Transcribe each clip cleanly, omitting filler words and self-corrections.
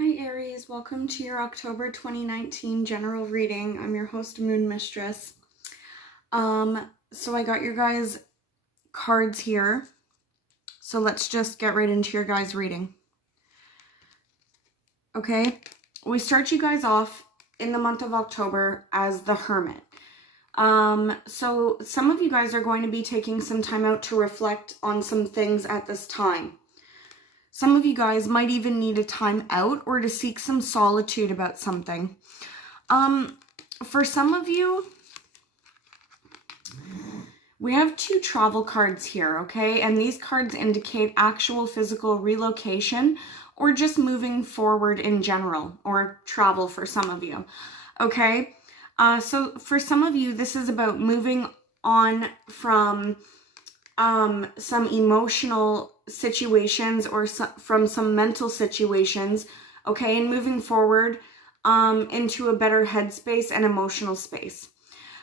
Hi Aries, welcome to your October 2019 general reading. I'm your host, Moon Mistress. So I got your guys' cards here. So let's just get right into your guys' reading. Okay, we start you guys off in the month of October as the Hermit. So some of you guys are going to be taking some time out to reflect on some things at this time. Some of you guys might even need a time out or to seek some solitude about something. For some of you, we have two travel cards here, okay? And these cards indicate actual physical relocation or just moving forward in general, or travel for some of you, okay? So for some of you, this is about moving on from some emotional situations or from some mental situations, okay, and moving forward into a better headspace and emotional space.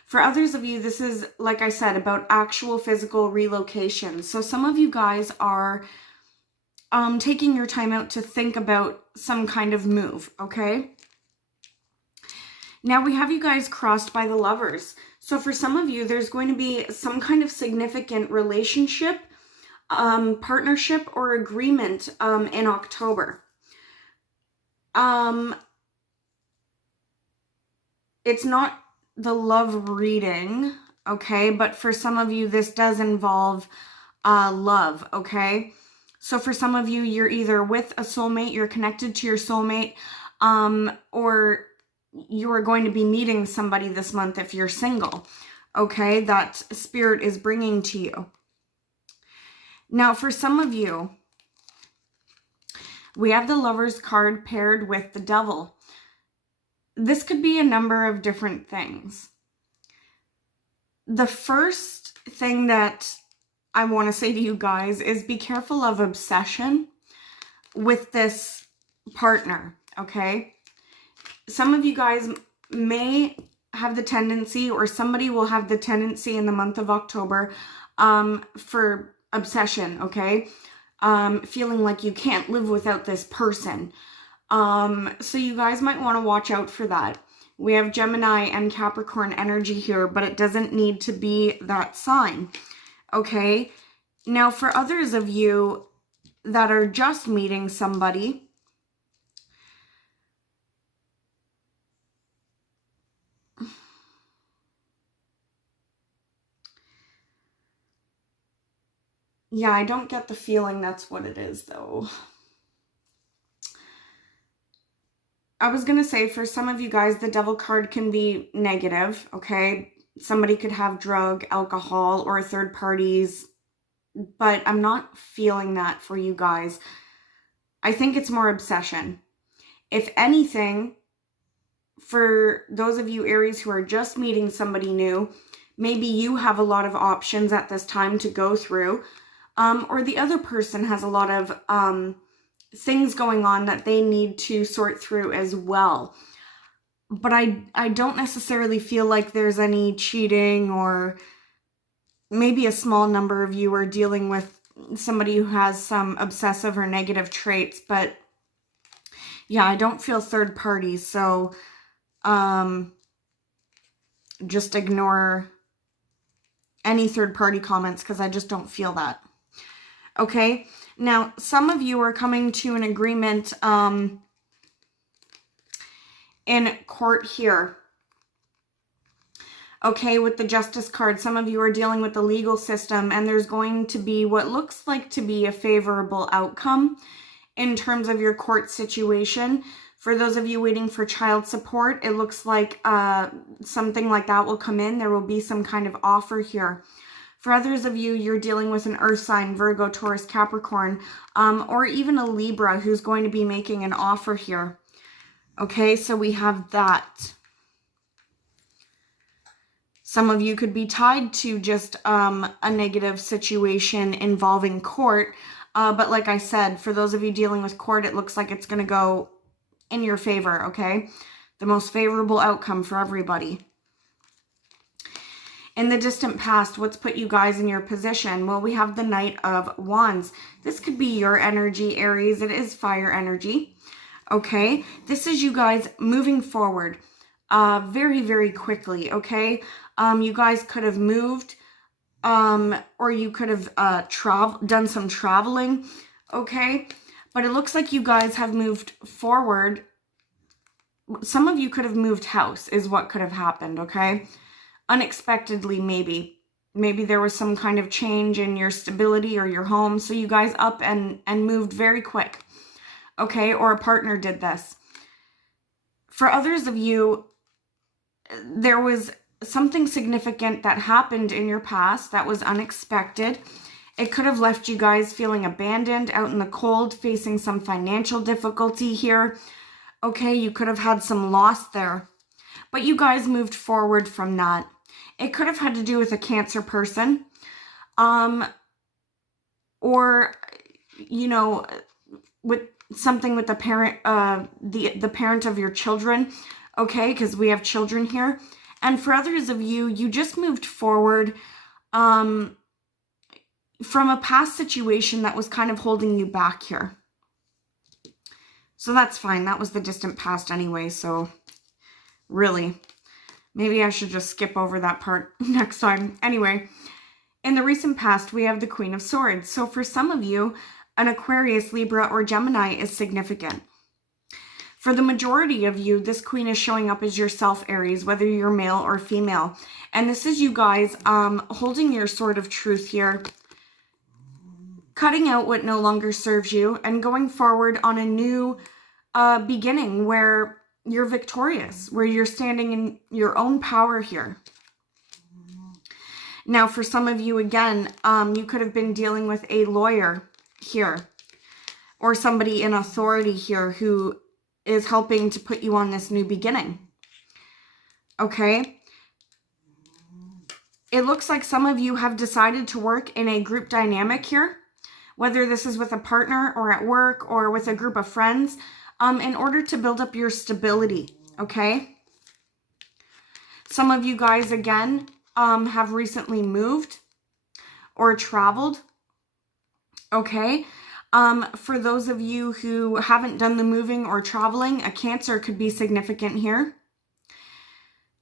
For others of you, this is, like I said, about actual physical relocation. So some of you guys are taking your time out to think about some kind of move, okay? Now we have you guys crossed by the Lovers. So for some of you, there's going to be some kind of significant relationship, partnership, or agreement in October. It's not the love reading, okay? But for some of you, this does involve love, okay? So for some of you, you're either with a soulmate, you're connected to your soulmate, or you are going to be meeting somebody this month if you're single, okay? That spirit is bringing to you. Now, for some of you, we have the Lovers card paired with the Devil. This could be a number of different things. The first thing that I want to say to you guys is be careful of obsession with this partner, okay? Some of you guys may have the tendency, or somebody will have the tendency in the month of October for obsession, okay? Feeling like you can't live without this person. So you guys might want to watch out for that. We have Gemini and Capricorn energy here, but it doesn't need to be that sign, okay? Now, for others of you that are just meeting somebody, yeah, I don't get the feeling that's what it is, though. I was going to say, for some of you guys, the Devil card can be negative, okay? Somebody could have drug, alcohol, or third parties, but I'm not feeling that for you guys. I think it's more obsession. If anything, for those of you Aries who are just meeting somebody new, maybe you have a lot of options at this time to go through, or the other person has a lot of things going on that they need to sort through as well. But I don't necessarily feel like there's any cheating, or maybe a small number of you are dealing with somebody who has some obsessive or negative traits. But yeah, I don't feel third parties, so just ignore any third party comments because I just don't feel that. Okay, now some of you are coming to an agreement in court here. Okay, with the Justice card, some of you are dealing with the legal system, and there's going to be what looks like to be a favorable outcome in terms of your court situation. For those of you waiting for child support, it looks like something like that will come in. There will be some kind of offer here. For others of you, you're dealing with an earth sign, Virgo, Taurus, Capricorn, or even a Libra who's going to be making an offer here. Okay, so we have that. Some of you could be tied to just a negative situation involving court. But like I said, for those of you dealing with court, it looks like it's going to go in your favor, okay? The most favorable outcome for everybody. In the distant past, what's put you guys in your position? Well, we have the Knight of Wands. This could be your energy, Aries. It is fire energy. Okay, this is you guys moving forward very, very quickly. Okay, you guys could have moved, or you could have done some traveling. Okay, but it looks like you guys have moved forward. Some of you could have moved house is what could have happened. Okay, unexpectedly, maybe there was some kind of change in your stability or your home, so you guys up and moved very quick. Okay, or a partner did this. For others of you, there was something significant that happened in your past that was unexpected. It could have left you guys feeling abandoned, out in the cold, facing some financial difficulty here. Okay, you could have had some loss there, but you guys moved forward from that. It could have had to do with a Cancer person, or, you know, with something with the parent, the parent of your children. Okay, because we have children here. And for others of you, you just moved forward from a past situation that was kind of holding you back here. So that's fine. That was the distant past anyway. So really, maybe I should just skip over that part next time. Anyway, in the recent past, we have the Queen of Swords. So for some of you, an Aquarius, Libra, or Gemini is significant. For the majority of you, this Queen is showing up as yourself, Aries, whether you're male or female. And this is you guys holding your sword of truth here, cutting out what no longer serves you, and going forward on a new beginning where you're victorious, where you're standing in your own power here. Now, for some of you, again, you could have been dealing with a lawyer here, or somebody in authority here who is helping to put you on this new beginning. Okay? It looks like some of you have decided to work in a group dynamic here, whether this is with a partner or at work or with a group of friends, in order to build up your stability. Okay? Some of you guys, again, have recently moved or traveled. Okay? For those of you who haven't done the moving or traveling, a Cancer could be significant here.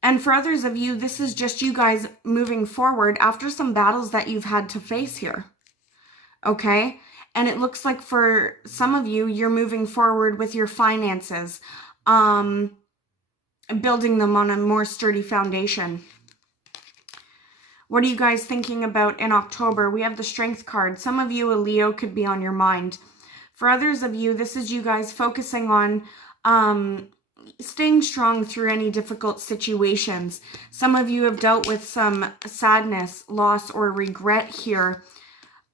And for others of you, this is just you guys moving forward after some battles that you've had to face here. Okay? And it looks like for some of you, you're moving forward with your finances, building them on a more sturdy foundation. What are you guys thinking about in October? We have the Strength card. Some of you, a Leo, could be on your mind. For others of you, this is you guys focusing on staying strong through any difficult situations. Some of you have dealt with some sadness, loss, or regret here.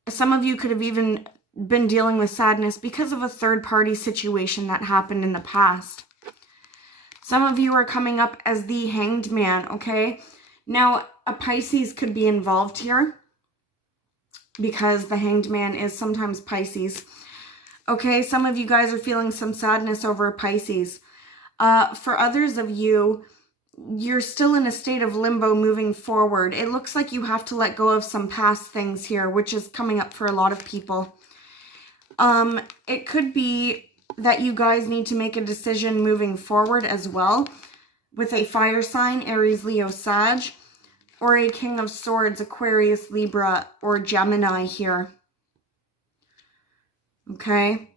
Some of you could have even been dealing with sadness because of a third-party situation that happened in the past. Some of you are coming up as the Hanged Man, okay? Now, a Pisces could be involved here because the Hanged Man is sometimes Pisces. Okay, some of you guys are feeling some sadness over a Pisces. For others of you, you're still in a state of limbo moving forward. It looks like you have to let go of some past things here, which is coming up for a lot of people. It could be that you guys need to make a decision moving forward as well with a fire sign, Aries, Leo, Sag, or a King of Swords, Aquarius, Libra, or Gemini here. Okay?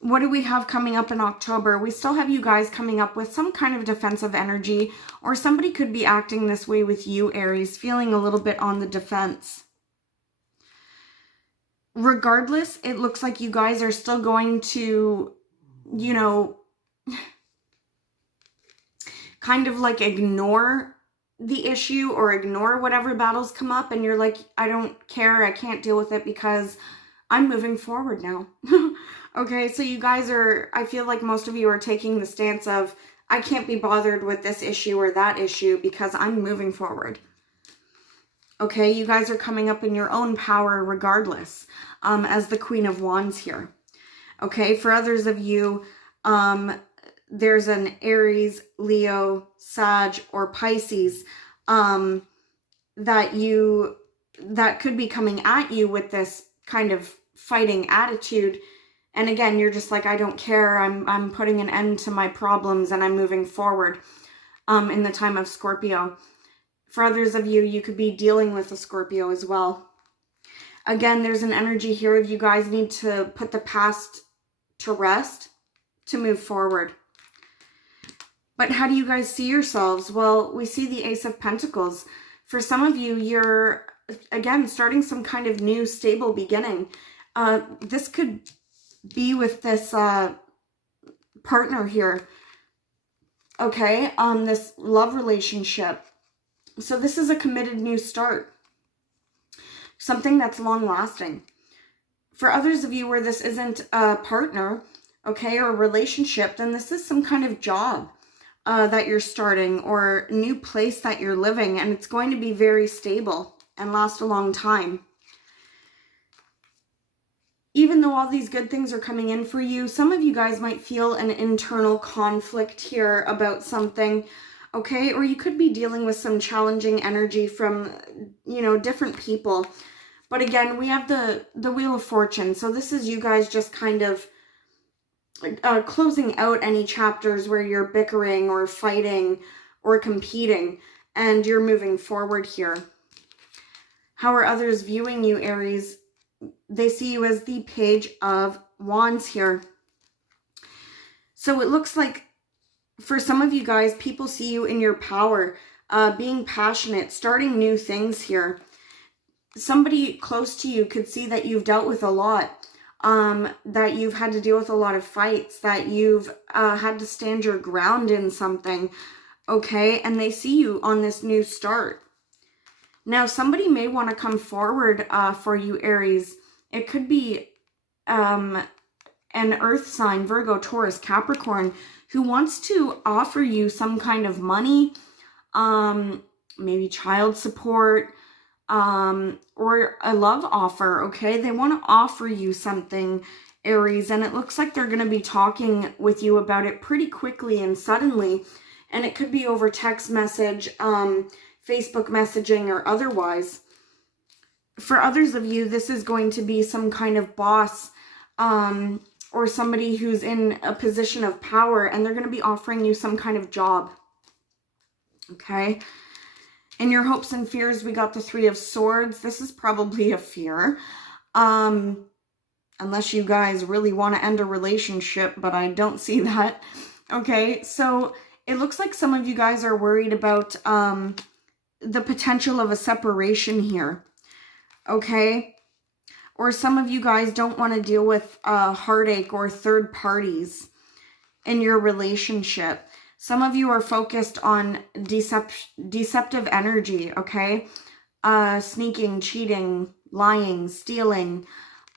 What do we have coming up in October? We still have you guys coming up with some kind of defensive energy, or somebody could be acting this way with you, Aries, feeling a little bit on the defense. Regardless, it looks like you guys are still going to, you know, kind of like ignore the issue or ignore whatever battles come up, and you're like, I don't care, I can't deal with it because I'm moving forward now. Okay, so you guys are, I feel like most of you are taking the stance of, I can't be bothered with this issue or that issue because I'm moving forward. Okay, you guys are coming up in your own power regardless, as the Queen of Wands here. Okay, for others of you, there's an Aries, Leo, Sag, or Pisces that could be coming at you with this kind of fighting attitude. And again, you're just like, I don't care. I'm putting an end to my problems and I'm moving forward in the time of Scorpio. For others of you, you could be dealing with a Scorpio as well. Again, there's an energy here of you guys need to put the past to rest to move forward. But how do you guys see yourselves? Well, we see the Ace of Pentacles. For some of you, you're, again, starting some kind of new stable beginning. This could be with this partner here, okay, this love relationship. So this is a committed new start, something that's long-lasting. For others of you where this isn't a partner, okay, or a relationship, then this is some kind of job that you're starting or new place that you're living, and it's going to be very stable and last a long time. Even though all these good things are coming in for you, some of you guys might feel an internal conflict here about something, okay? Or you could be dealing with some challenging energy from, you know, different people. But again, we have the Wheel of Fortune. So this is you guys just kind of closing out any chapters where you're bickering or fighting or competing, and you're moving forward here. How are others viewing you, Aries? They see you as the Page of Wands here. So it looks like for some of you guys, people see you in your power, being passionate, starting new things here. Somebody close to you could see that you've dealt with a lot, that you've had to deal with a lot of fights, that you've had to stand your ground in something, okay? And they see you on this new start. Now, somebody may want to come forward for you, Aries. It could be an earth sign, Virgo, Taurus, Capricorn, who wants to offer you some kind of money, maybe child support, or a love offer, okay? They want to offer you something, Aries, and it looks like they're going to be talking with you about it pretty quickly and suddenly, and it could be over text message, Facebook messaging, or otherwise. For others of you, this is going to be some kind of boss, or somebody who's in a position of power, and they're going to be offering you some kind of job, okay? In your hopes and fears, we got the Three of Swords. This is probably a fear, unless you guys really want to end a relationship, but I don't see that, okay? So it looks like some of you guys are worried about the potential of a separation here, okay? Or some of you guys don't want to deal with heartache or third parties in your relationship. Some of you are focused on deceptive energy, okay? Sneaking, cheating, lying, stealing.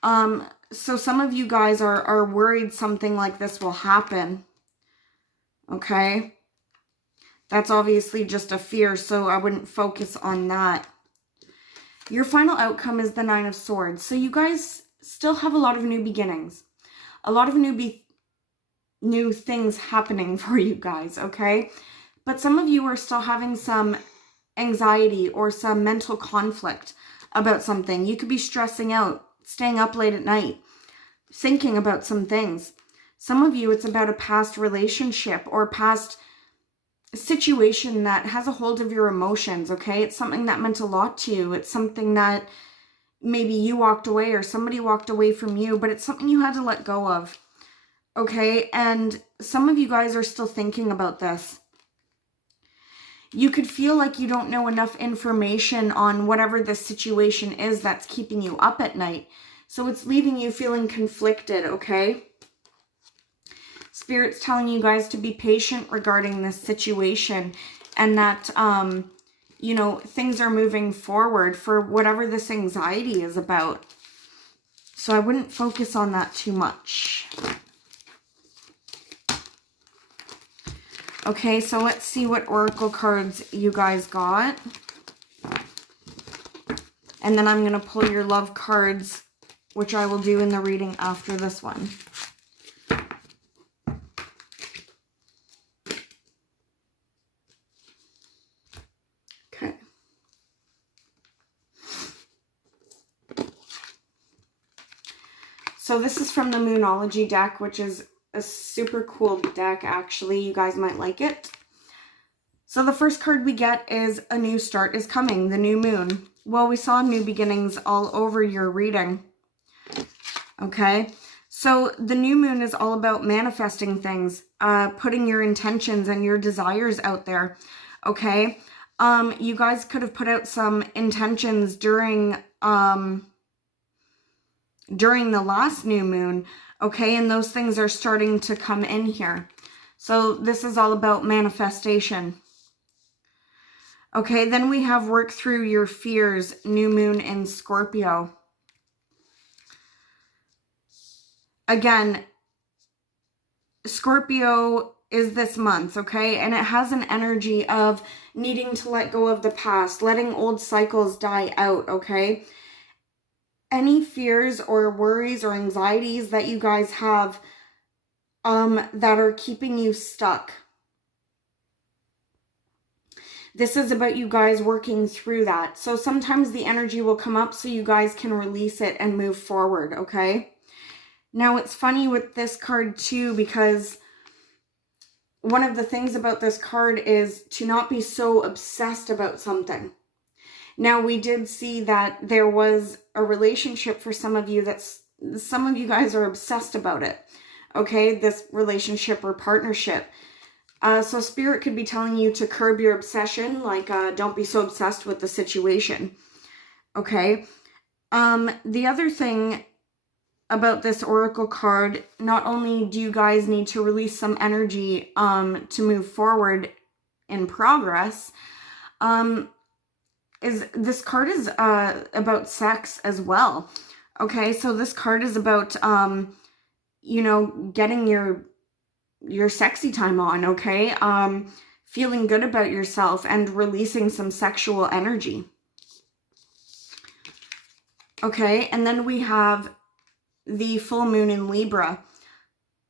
So some of you guys are worried something like this will happen, okay? That's obviously just a fear, so I wouldn't focus on that. Your final outcome is the Nine of Swords. So you guys still have a lot of new beginnings. A lot of new things happening for you guys, okay? But some of you are still having some anxiety or some mental conflict about something. You could be stressing out, staying up late at night, thinking about some things. Some of you, it's about a past relationship or past situation that has a hold of your emotions, okay? It's something that meant a lot to you. It's something that maybe you walked away or somebody walked away from you, but it's something you had to let go of, okay? And some of you guys are still thinking about this. You could feel like you don't know enough information on whatever the situation is that's keeping you up at night. So it's leaving you feeling conflicted, okay? Spirit's telling you guys to be patient regarding this situation and that, you know, things are moving forward for whatever this anxiety is about. So I wouldn't focus on that too much. Okay, so let's see what oracle cards you guys got. And then I'm going to pull your love cards, which I will do in the reading after this one. Okay. So this is from the Moonology deck, which is a super cool deck, actually. You guys might like it. So the first card we get is a new start is coming, the new moon. Well, we saw new beginnings all over your reading. Okay, so the new moon is all about manifesting things, putting your intentions and your desires out there. Okay, you guys could have put out some intentions during the last new moon. Okay, and those things are starting to come in here. So this is all about manifestation. Okay, then we have work through your fears, new moon in Scorpio. Again, Scorpio is this month, okay? And it has an energy of needing to let go of the past, letting old cycles die out, okay? Any fears or worries or anxieties that you guys have that are keeping you stuck. This is about you guys working through that. So sometimes the energy will come up so you guys can release it and move forward, okay? Now, it's funny with this card too, because one of the things about this card is to not be so obsessed about something. Now, we did see that there was a relationship for some of you some of you guys are obsessed about it, okay? This relationship or partnership. So Spirit could be telling you to curb your obsession, like don't be so obsessed with the situation, okay? The other thing about this Oracle card, not only do you guys need to release some energy to move forward in progress, is this card is about sex as well. Okay, so this card is about you know, getting your sexy time on, okay? Feeling good about yourself and releasing some sexual energy. Okay, and then we have the full moon in Libra.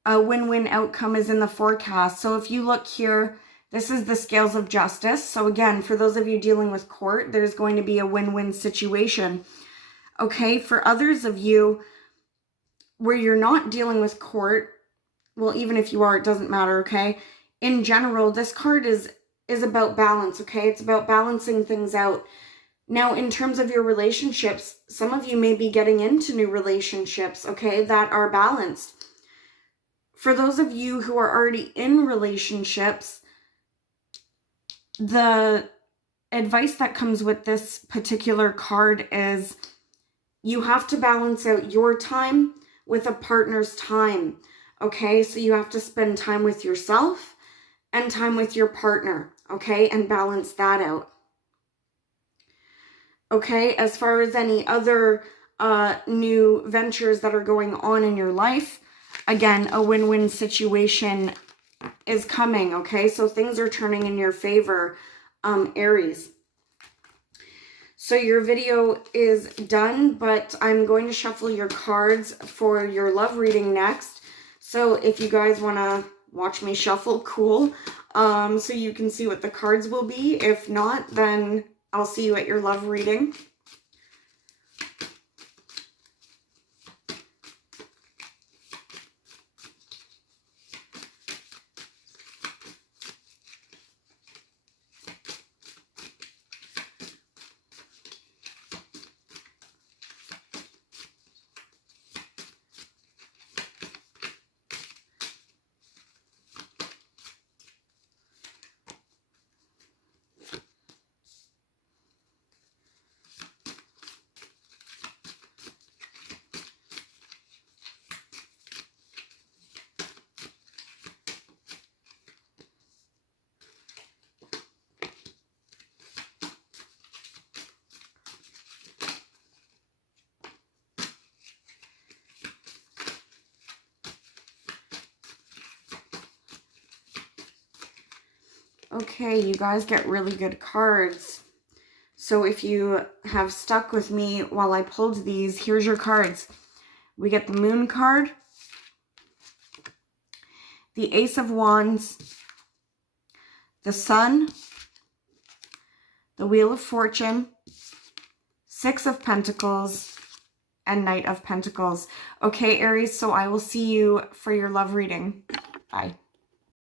A win-win outcome is in the forecast. So if you look here, this is the scales of justice. So again, for those of you dealing with court, there's going to be a win-win situation. Okay, for others of you where you're not dealing with court, well, even if you are, it doesn't matter, okay? In general, this card is about balance, okay? It's about balancing things out. Now, in terms of your relationships, some of you may be getting into new relationships, okay, that are balanced. For those of you who are already in relationships, the advice that comes with this particular card is you have to balance out your time with a partner's time, okay? So you have to spend time with yourself and time with your partner, okay? And balance that out. Okay, as far as any other new ventures that are going on in your life, again, a win-win situation is coming, okay? So things are turning in your favor, Aries. So your video is done, but I'm going to shuffle your cards for your love reading next. So if you guys want to watch me shuffle, cool. So you can see what the cards will be. If not, then I'll see you at your love reading. Okay, you guys get really good cards. So if you have stuck with me while I pulled these, here's your cards. We get the Moon card, the Ace of Wands, the Sun, the Wheel of Fortune, Six of Pentacles, and Knight of Pentacles. Okay, Aries, so I will see you for your love reading. Bye.